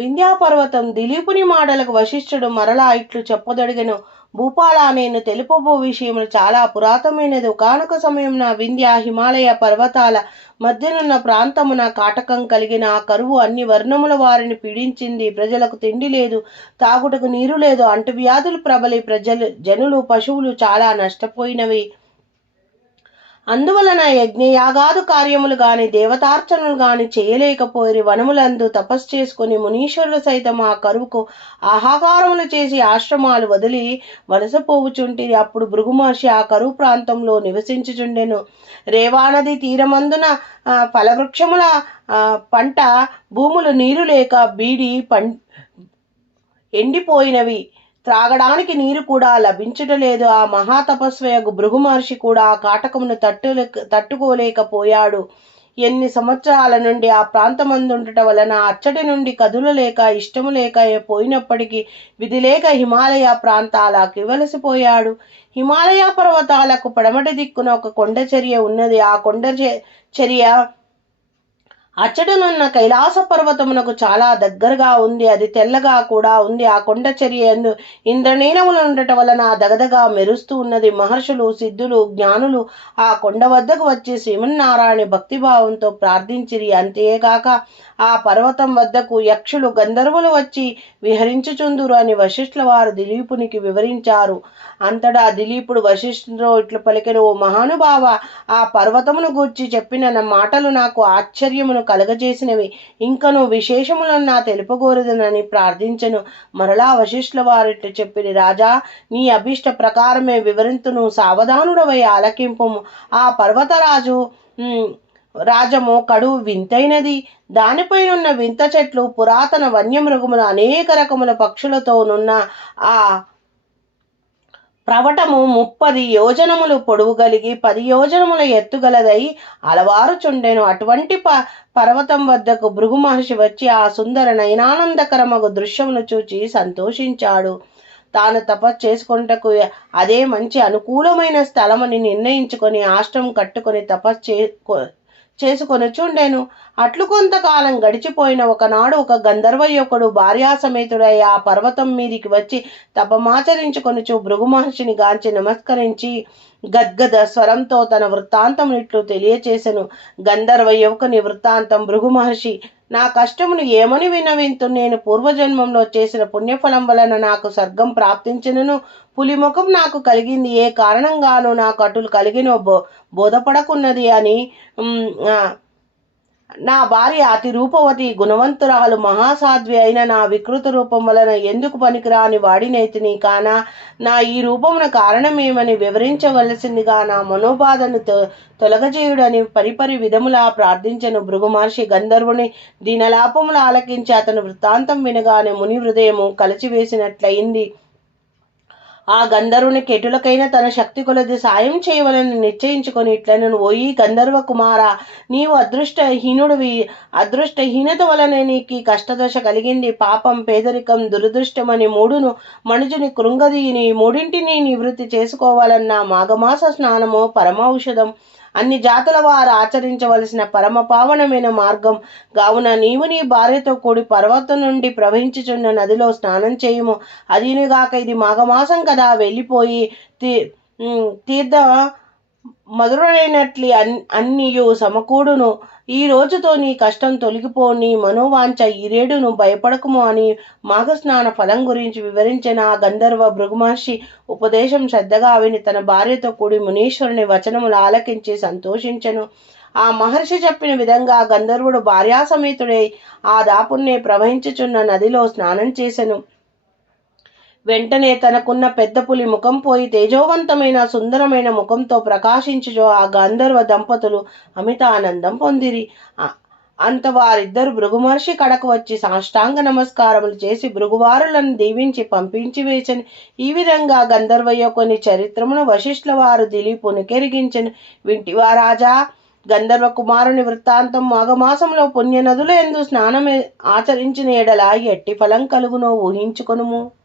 వింధ్యాపర్వతం దిలీపుని మాటలకు వశిష్ఠుడు మరలా ఇట్లు చెప్పదొడిగెను. భూపాల నేను తెలుపబో విషయములు చాలా పురాతనమైనది. ఒకనొక సమయమున వింధ్య హిమాలయ పర్వతాల మధ్యనున్న ప్రాంతమున కాటకం కలిగిన ఆ కరువు అన్ని వర్ణముల వారిని పీడించింది. ప్రజలకు తిండి లేదు తాగుటకు నీరు లేదు. అంటువ్యాధులు ప్రబలి ప్రజలు జనులు పశువులు చాలా నష్టపోయినవి. అందువలన యజ్ఞయాగాదు కార్యములు గాని దేవతార్చనలు గాని చేయలేకపోయి వనములందు తపస్సు చేసుకుని మునీశ్వరులు సైతం ఆ కరువుకు ఆహాకారములు చేసి ఆశ్రమాలు వదిలి వలసపోవుచుంటి అప్పుడు భృగు మహర్షి ఆ కరువు ప్రాంతంలో నివసించుచుండెను. రేవానది తీరమందున ఫలవృక్షముల పంట భూములు నీరు లేక బీడి పం ఎండిపోయినవి. త్రాగడానికి నీరు కూడా లభించటలేదు ఆ మహాతపస్వయగు భృగు మహర్షి కూడా ఆ కాటకమును తట్టు తట్టుకోలేకపోయాడు. ఎన్ని సంవత్సరాల నుండి ఆ ప్రాంతమందుండట వలన అచ్చటి నుండి కదులు లేక ఇష్టము లేక పోయినప్పటికీ విధి లేక హిమాలయ ప్రాంతాలకు వలసిపోయాడు హిమాలయ పర్వతాలకు పడమటి దిక్కున ఒక కొండ చర్య ఉన్నది. ఆ కొండ చర్య అచ్చటనున్న కైలాస పర్వతమునకు చాలా దగ్గరగా ఉంది. అది తెల్లగా కూడా ఉంది. ఆ కొండ చర్యందు ఇంద్రనీలములు ఉండటం వలన దగదగా మెరుస్తూ ఉన్నది. మహర్షులు సిద్ధులు జ్ఞానులు ఆ కొండ వద్దకు వచ్చి శ్రీమన్నారాయణ భక్తిభావంతో ప్రార్థించిరి. అంతేగాక ఆ పర్వతం వద్దకు యక్షులు గంధర్వులు వచ్చి విహరించుచుందురు అని వశిష్ఠుల వారు దిలీపునికి వివరించారు. అంతటా దిలీపుడు వశిష్ఠుడు ఇట్లు పలికిన ఓ మహానుభావ ఆ పర్వతమును గూర్చి చెప్పిన మాటలు నాకు ఆశ్చర్యమును కలగజేసినవి. ఇంకను విశేషములన్నా తెలుపగోరదనని ప్రార్థించను. మరలా వశిష్ఠుల వారి చెప్పిన రాజా నీ అభిష్ట ప్రకారమే వివరింతును. సావధానుడవై ఆలకింపము. ఆ పర్వతరాజు రాజము కడువు వింతైనది. దానిపైనున్న వింత చెట్లు పురాతన వన్యమృగములు అనేక రకముల పక్షులతోనున్న ఆ ప్రవటము ముప్పది యోజనములు పొడవు కలిగి పది యోజనముల ఎత్తుగలదై అలవారుచుండెను. అటువంటి ప పర్వతం వద్దకు భృగు మహర్షి వచ్చి ఆ సుందర నయనానందకరమగు దృశ్యమును చూచి సంతోషించాడు. తాను తపస్సు చేసుకొనుటకు అదే మంచి అనుకూలమైన స్థలమని నిర్ణయించుకొని ఆశ్రమం కట్టుకొని తపస్సు చే చేసుకొనుచుండెను చేసుకొని చుండెను అట్లు కొంతకాలం గడిచిపోయిన ఒకనాడు ఒక గంధర్వ యొక్కడు భార్యాసమేతుడై ఆ పర్వతం మీదికి వచ్చి తపమాచరించుకొనుచు భృగు మహర్షిని గాంచి నమస్కరించి గద్గద స్వరంతో తన వృత్తాంతం ఇట్లు తెలియచేసెను. గంధర్వ యువకుని వృత్తాంతం భృగు మహర్షి నా కష్టమును ఏమని వినవింతు? నేను పూర్వజన్మంలో చేసిన పుణ్యఫలం వలన నాకు స్వర్గం ప్రాప్తించినను. పులిముఖం నాకు కలిగింది. ఏ కారణంగానూ నాకు అటులు కలిగిన బో బోధపడకున్నది అని నా భార్య అతి రూపవతి గుణవంతురాలు మహాసాధ్వి అయిన నా వికృత రూపం వలన ఎందుకు పనికిరాని వాడినైతిని కాన నా ఈ రూపమున కారణమేమని వివరించవలసిందిగా నా మనోబాధను తొ- తొలగజేయుడని పరిపరి విధములా ప్రార్థించను భృగు మహర్షి గంధర్వుని. దీనలాపములు ఆలకించి అతను వృత్తాంతం వినగానే ముని హృదయము కలిచివేసినట్లయింది. ఆ గంధర్వుని కెటులకైనా తన శక్తి కొలది సాయం చేయవలని నిశ్చయించుకొని ఇట్లను ఓయి గంధర్వ కుమార నీవు అదృష్టహీనుడివి. అదృష్టహీనత వలనే నీకు కష్టదశ కలిగింది. పాపం పేదరికం దురదృష్టమని మూడును మనుజుని కృంగదీని మూడింటిని నివృత్తి చేసుకోవాలన్న మాఘమాస స్నానము పరమౌషధం. అన్ని జాతుల వారు ఆచరించవలసిన పరమ పావనమైన మార్గం. కావున నీవు నీ భార్యతో కూడి పర్వతం నుండి ప్రవహించుచున్న నదిలో స్నానం చేయము. అదినుగాక ఇది మాఘమాసం కదా వెళ్ళిపోయి తీ ఉమ్, తీర్థ మధురైనట్లు అన్నియు సమకూడును. ఈ రోజుతో నీ కష్టం తొలగిపో నీ మనోవాంఛ ఈరేడును భయపడకుము అని మాఘస్నాన ఫలం గురించి వివరించిన ఆ గంధర్వ భృగుమహర్షి ఉపదేశం శ్రద్ధగా విని తన భార్యతో కూడి మునీశ్వరుని వచనములు ఆలకించి సంతోషించెను. ఆ మహర్షి చెప్పిన విధంగా గంధర్వుడు భార్యాసమేతుడై ఆ దాపుణ్ణి ప్రవహించుచున్న నదిలో స్నానం చేసెను. వెంటనే తనకున్న పెద్ద పులి ముఖం పోయి తేజోవంతమైన సుందరమైన ముఖంతో ప్రకాశించుచో ఆ గంధర్వ దంపతులు అమితానందం పొందిరి. అంత వారిద్దరు భృగుమహర్షి కడకు వచ్చి సాష్టాంగ నమస్కారములు చేసి భృగువారులను దీవించి పంపించి వేచను. ఈ విధంగా గంధర్వయ్య కొన్ని చరిత్రమును వశిష్ఠుల వారు దిలీపును కెరిగించను. వింటివా రాజా గంధర్వ కుమారుని వృత్తాంతం మాఘమాసంలో పుణ్యనదుల ఎందు స్నానం ఆచరించిన ఎడల ఎట్టి ఫలం కలుగునో ఊహించుకొనుము.